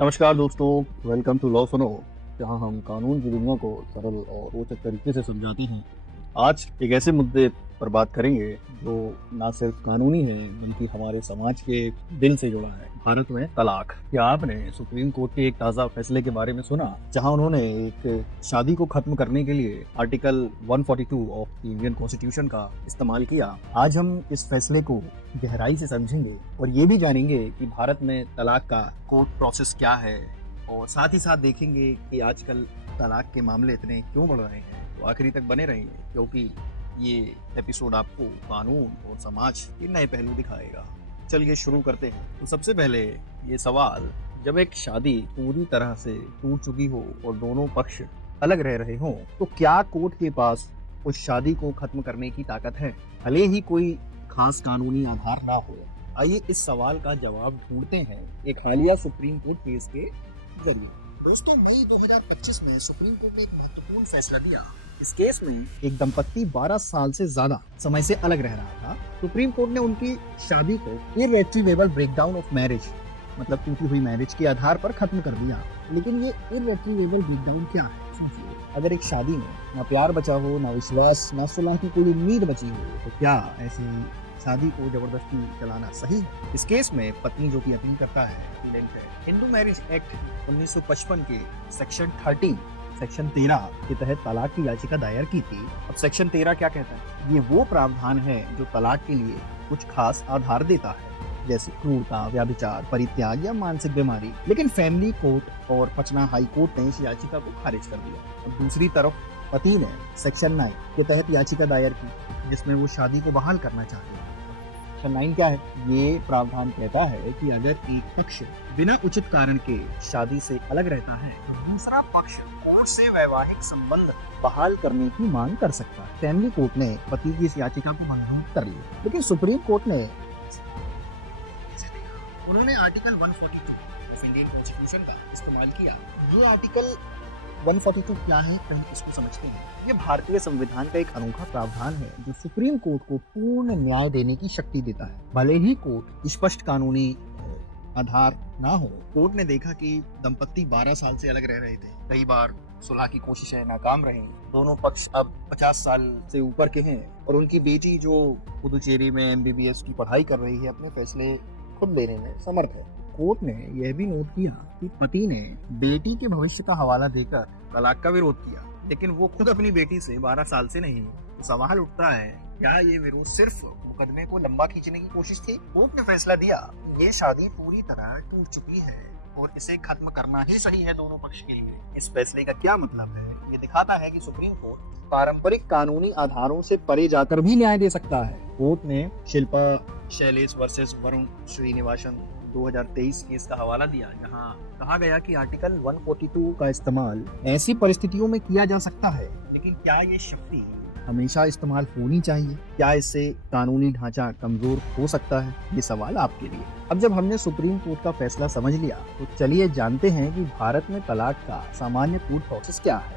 नमस्कार दोस्तों, welcome to law सुनो, जहां हम कानून की दुनिया को सरल और रोचक तरीके से समझाते हैं। आज एक ऐसे मुद्दे पर बात करेंगे जो ना सिर्फ कानूनी है बल्कि हमारे समाज के दिल से जुड़ा है। भारत में तलाक। क्या आपने सुप्रीम कोर्ट के एक ताज़ा फैसले के बारे में सुना, जहां उन्होंने एक शादी को खत्म करने के लिए article 142 of the Indian constitution का इस्तेमाल किया। आज हम इस फैसले को गहराई से समझेंगे और ये भी जानेंगे कि भारत में तलाक का कोर्ट प्रोसेस क्या है, और साथ ही साथ देखेंगे कि आजकल तलाक के मामले इतने क्यों बढ़ रहे हैं। तो आखिरी तक बने रहेंगे, क्योंकि ये एपिसोड आपको कानून और समाज के नए पहलू दिखाएगा। चलिए शुरू करते हैं। तो सबसे पहले ये सवाल, जब एक शादी पूरी तरह से टूट चुकी हो और दोनों पक्ष अलग रह रहे हों, तो क्या कोर्ट के पास उस शादी को खत्म करने की ताकत है, भले ही कोई खास कानूनी आधार ना हो? आइए इस सवाल का जवाब ढूंढते हैं एक हालिया सुप्रीम कोर्ट केस के जरिए। दोस्तों, मई 2025 में सुप्रीम कोर्ट ने एक महत्वपूर्ण फैसला दिया। इस केस में एक दंपत्ति 12 साल से ज्यादा समय से अलग रह रहा था। सुप्रीम कोर्ट ने उनकी शादी को इर्रेट्रीवेबल ब्रेकडाउन ऑफ मैरिज, मतलब टूटी हुई मैरिज के आधार पर खत्म कर दिया। लेकिन ये इर्रेट्रीवेबल ब्रेकडाउन क्या है? सोचिए, अगर एक शादी में ना प्यार बचा हो, ना विश्वास, ना सुलह की कोई उम्मीद बची हो, तो क्या ऐसी शादी को जबरदस्ती चलाना सही है? इस केस में पत्नी जो की अपील करता है, हिंदू मैरिज एक्ट 1955 के सेक्शन 13 के तहत तलाक की याचिका दायर की थी। अब सेक्शन 13 क्या कहता है? ये वो प्रावधान है जो तलाक के लिए कुछ खास आधार देता है, जैसे क्रूरता, व्यभिचार, परित्याग या मानसिक बीमारी। लेकिन फैमिली कोर्ट और पटना हाई कोर्ट ने इस याचिका को खारिज कर दिया। अब दूसरी तरफ पति ने सेक्शन 9 के तहत याचिका दायर की, जिसमें वो शादी को बहाल करना चाहते हैं। सेक्शन 9 क्या है? ये प्रावधान कहता है कि अगर एक पक्ष बिना उचित कारण के शादी से अलग रहता है, तो दूसरा पक्ष कोर्ट से वैवाहिक संबंध बहाल करने की मांग कर सकता है। फैमिली कोर्ट ने पति की इस याचिका को मंजूर कर लिया, लेकिन सुप्रीम कोर्ट ने उन्होंने आर्टिकल 142 ऑफ इंडियन कॉन्स्टिट्यूशन का इस्तेमाल किया। ये आर्टिकल 142 क्या है, पहले इसको समझते हैं। ये भारतीय संविधान का एक अनोखा प्रावधान है जो सुप्रीम कोर्ट को पूर्ण न्याय देने की शक्ति देता है, भले ही कोर्ट स्पष्ट कानूनी आधार ना हो। कोर्ट ने देखा कि दंपत्ति 12 साल से अलग रह रहे थे, कई बार सुलह की कोशिशें नाकाम रही, दोनों पक्ष अब 50 साल से ऊपर के हैं और उनकी बेटी जो पुदुचेरी में MBBS की पढ़ाई कर रही है, अपने फैसले खुद लेने में समर्थ है। कोर्ट ने यह भी नोट किया कि पति ने बेटी के भविष्य का हवाला देकर तलाक का विरोध किया, लेकिन वो खुद अपनी बेटी से 12 साल से नहीं। तो सवाल उठता है, क्या ये विरोध सिर्फ मुकदमे को लंबा खींचने की कोशिश थी? कोर्ट ने फैसला दिया, ये शादी पूरी तरह टूट चुकी है और इसे खत्म करना ही सही है दोनों पक्ष के लिए। इस फैसले का क्या मतलब है? ये दिखाता है कि सुप्रीम कोर्ट पारंपरिक कानूनी आधारों से परे जाकर भी न्याय दे सकता है। कोर्ट ने शिल्पा शैलेश वर्सेस वरुण श्रीनिवासन 2023 केस का हवाला दिया, जहां कहा गया कि आर्टिकल 142 का इस्तेमाल ऐसी परिस्थितियों में किया जा सकता है, लेकिन क्या ये शक्ति हमेशा इस्तेमाल होनी चाहिए? क्या इससे कानूनी ढांचा कमजोर हो सकता है? ये सवाल आपके लिए। अब जब हमने सुप्रीम कोर्ट का फैसला समझ लिया, तो चलिए जानते हैं कि भारत में तलाक का सामान्य कोर्ट प्रोसेस क्या है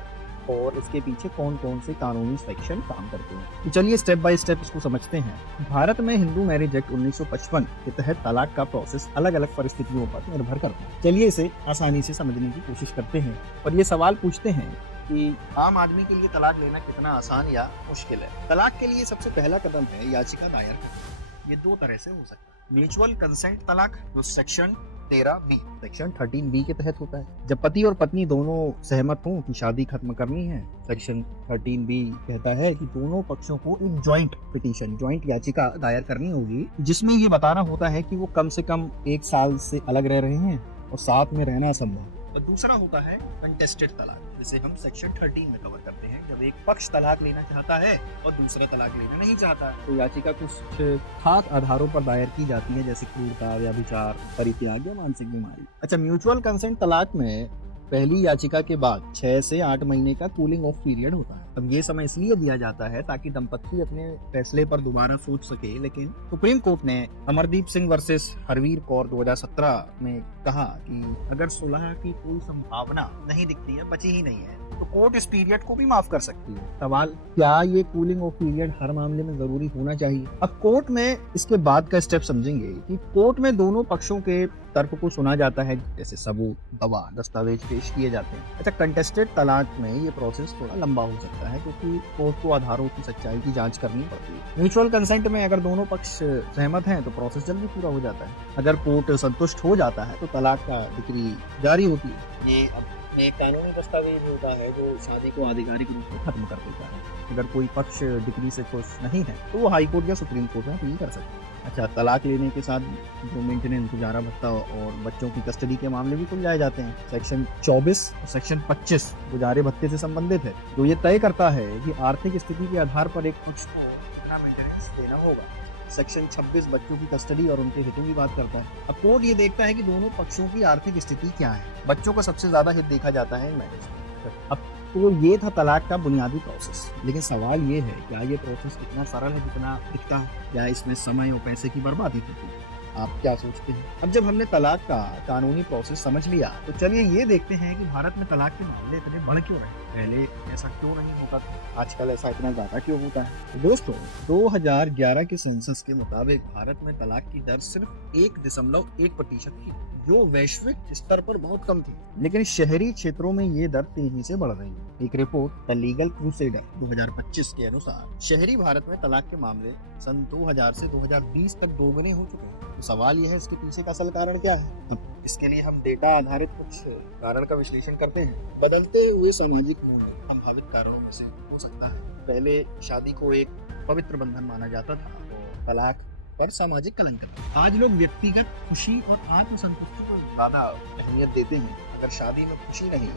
और इसके पीछे कौन कौन से कानूनी सेक्शन काम करते हैं। तो चलिए स्टेप बाय स्टेप इसको समझते हैं। भारत में हिंदू मैरिज एक्ट 1955 के तहत तलाक का प्रोसेस अलग अलग परिस्थितियों पर निर्भर करता है। चलिए इसे आसानी से समझने की कोशिश करते हैं और ये सवाल पूछते हैं कि आम आदमी के लिए तलाक लेना कितना आसान या मुश्किल है। तलाक के लिए सबसे पहला कदम है याचिका दायर करना। ये दो तरह से हो सकता है। म्यूचुअल कंसेंट तलाक, जो सेक्शन 13B, सेक्शन 13B के तहत होता है, जब पति और पत्नी दोनों सहमत हों कि शादी खत्म करनी है। सेक्शन 13B कहता है कि दोनों पक्षों को एक ज्वाइंट याचिका दायर करनी होगी, जिसमें ये बताना होता है कि वो कम से कम 1 साल से अलग रह रहे हैं और साथ में रहना संभव। और दूसरा होता है कंटेस्टेड तलाक, जिसे हम सेक्शन 13 में कवर करते हैं, जब एक पक्ष तलाक लेना चाहता है और दूसरा तलाक लेना नहीं चाहता। तो याचिका कुछ खास आधारों पर दायर की जाती है, जैसे क्रूरता, व्यभिचार, परित्याग या मानसिक बीमारी। अच्छा, म्यूचुअल कंसेंट तलाक में पहली याचिका के बाद 6 से 8 महीने का कूलिंग ऑफ पीरियड होता है। अब ये समय इसलिए दिया जाता है ताकि दंपत्ति अपने फैसले पर दोबारा सोच सके, लेकिन सुप्रीम कोर्ट ने अमरदीप सिंह वर्सेस हरवीर कौर 2017 में कहा कि अगर सुलह की कोई संभावना नहीं दिखती है, बची ही नहीं है, तो कोर्ट इस पीरियड को भी माफ कर सकती है। सवाल, क्या ये कूलिंग ऑफ पीरियड हर मामले में जरूरी होना चाहिए? अब कोर्ट में इसके बाद का स्टेप समझेंगे कि कोर्ट में दोनों पक्षों के तर्क को सुना जाता है, जैसे सबूत, गवाह, दस्तावेज पेश किए जाते हैं। अच्छा, कंटेस्टेड तलाक में ये प्रोसेस थोड़ा लंबा हो सकता है क्योंकि कोर्ट को आधारों की सच्चाई की जांच करनी पड़ती है। म्यूचुअल कंसेंट में अगर दोनों पक्ष सहमत हैं तो प्रोसेस जल्दी पूरा हो जाता है। अगर कोर्ट संतुष्ट हो जाता है तो तलाक का डिक्री जारी होती है। ये अपने एक कानूनी दस्तावेज होता है जो शादी को आधिकारिक रूप में खत्म कर देता है। अगर कोई पक्ष डिक्री से खुश नहीं है तो वो हाई कोर्ट या सुप्रीम कोर्ट में अपील कर सकते हैं। अच्छा, तलाक लेने के साथ जो मेंटेनेंस, गुजारा भत्ता और बच्चों की कस्टडी के मामले भी सुलझाए जाते हैं। सेक्शन 24 और सेक्शन 25 गुजारे भत्ते से संबंधित है, जो ये तय करता है कि आर्थिक स्थिति के आधार पर एक कुछ को कितना मेंटेनेंस देना होगा। सेक्शन 26 बच्चों की कस्टडी और उनके हितों की बात करता है। अब कोर्ट ये देखता है कि दोनों पक्षों की आर्थिक स्थिति क्या है। बच्चों का सबसे ज्यादा हित देखा जाता है इन मैरिज में। अब तो ये था तलाक का बुनियादी प्रोसेस, लेकिन सवाल ये है, क्या ये प्रोसेस इतना सरल है जितना दिखता है, या इसमें समय और पैसे की बर्बादी होती है? आप क्या सोचते हैं? अब जब हमने तलाक का कानूनी प्रोसेस समझ लिया तो चलिए ये देखते हैं कि भारत में तलाक के मामले इतने बढ़ क्यों रहे। पहले ऐसा क्यों नहीं होता था, आजकल ऐसा इतना ज्यादा क्यों होता है? तो दोस्तों, 2011 के सेंसस के मुताबिक भारत में तलाक की दर सिर्फ 1.1% थी, जो वैश्विक स्तर पर बहुत कम थी, लेकिन शहरी क्षेत्रों में ये दर तेजी से बढ़ रही है। एक रिपोर्ट द लीगल क्रूसेडर 2025 के अनुसार शहरी भारत में तलाक के मामले सन 2000 से 2020 तक दोगुने हो चुके हैं। तो सवाल यह है, इसके पीछे का असल कारण क्या है? इसके लिए हम डेटा आधारित कुछ कारण का विश्लेषण करते हैं। बदलते हुए सामाजिक मूल्य संभावित कारणों में से हो सकता है। पहले शादी को एक पवित्र बंधन माना जाता था और तलाक पर सामाजिक कलंक था। आज लोग व्यक्तिगत खुशी और आत्मसंतुष्टि को ज्यादा अहमियत देते हैं। अगर शादी में खुशी नहीं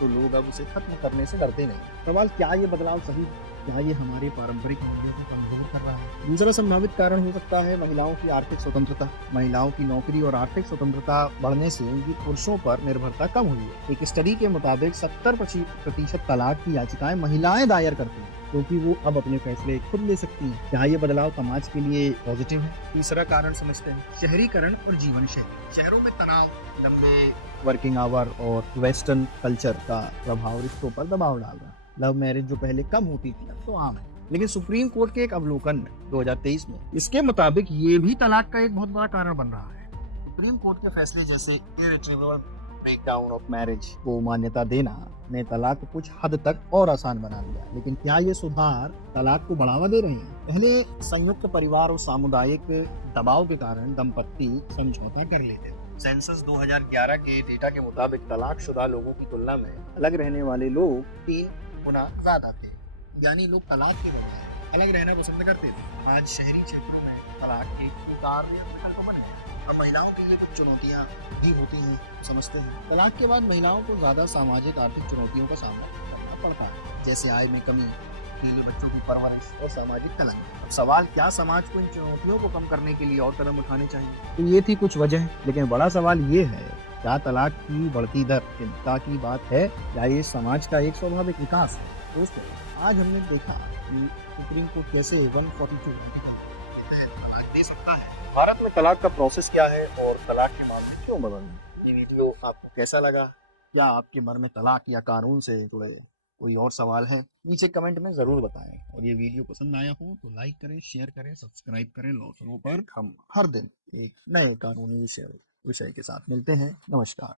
तो लोग अब उसे खत्म करने से डरते नहीं। सवाल, क्या ये बदलाव सही है? क्या ये हमारे पारंपरिक मूल्यों को कमजोर कर रहा है? दूसरा संभावित कारण हो सकता है महिलाओं की आर्थिक स्वतंत्रता। महिलाओं की नौकरी और आर्थिक स्वतंत्रता बढ़ने से उनकी पुरुषों पर निर्भरता कम हुई है। एक स्टडी के मुताबिक 70% तलाक की याचिकाएं महिलाएं दायर करती हैं, क्योंकि वो अब अपने फैसले खुद ले सकती हैं। क्या ये बदलाव समाज के लिए पॉजिटिव है? तीसरा कारण समझते हैं, शहरीकरण और जीवन शैली। शहरों में तनाव, लंबे वर्किंग आवर और वेस्टर्न कल्चर का प्रभाव रिश्तों पर दबाव डाल रहा है। लव मैरिज जो पहले कम होती थी अब तो आम है। लेकिन सुप्रीम कोर्ट के एक अवलोकन में 2023 में इसके मुताबिक ये भी तलाक का एक बहुत बड़ा कारण बन रहा है। सुप्रीम कोर्ट के फैसले जैसे इररिट्रीवेबल ब्रेकडाउन ऑफ मैरिज को मान्यता देना ने तलाक को कुछ हद तक और आसान बना दिया। लेकिन क्या ये सुधार तलाक को बढ़ावा दे रहे हैं? पहले संयुक्त परिवार और सामुदायिक दबाव के कारण दंपत्ति समझौता कर लेते थे। सेंसस 2011 के डेटा के मुताबिक तलाकशुदा लोगों की तुलना में अलग रहने वाले लोग 3 गुना ज्यादा थे। यानी लोग तलाक के बजाय अलग रहना पसंद करते थे। आज शहरी क्षेत्रों में तलाक एक स्वीकार्य विकल्प बन गया। अब महिलाओं के लिए कुछ चुनौतियां भी होती हैं, समझते हैं। तलाक के बाद महिलाओं को ज्यादा सामाजिक आर्थिक चुनौतियों का सामना करना पड़ता है, जैसे आय में कमी, अकेले बच्चों की परवरिश और सामाजिक कलंक। अब सवाल, क्या समाज को इन चुनौतियों को कम करने के लिए और कदम उठाने चाहिए? तो ये थी कुछ वजह, लेकिन बड़ा सवाल ये है, क्या तलाक की बढ़ती दर चिंता की बात है या ये समाज का एक स्वाभाविक विकास है? दोस्तों, आज हमने देखा कि सुप्रीम कोर्ट कैसे 142 तलाक दे सकता है। भारत में तलाक का प्रोसेस क्या है और तलाक के मामले क्यों बदल रहे हैं। ये वीडियो आपको कैसा लगा? क्या आपके मन में तलाक या कानून से जुड़े कोई और सवाल है? नीचे कमेंट में जरूर बताएं। और ये वीडियो पसंद आया हो तो लाइक करें, शेयर करें, सब्सक्राइब करें। लॉ पर हम हर दिन एक नए कानूनी विषय के साथ मिलते हैं। नमस्कार।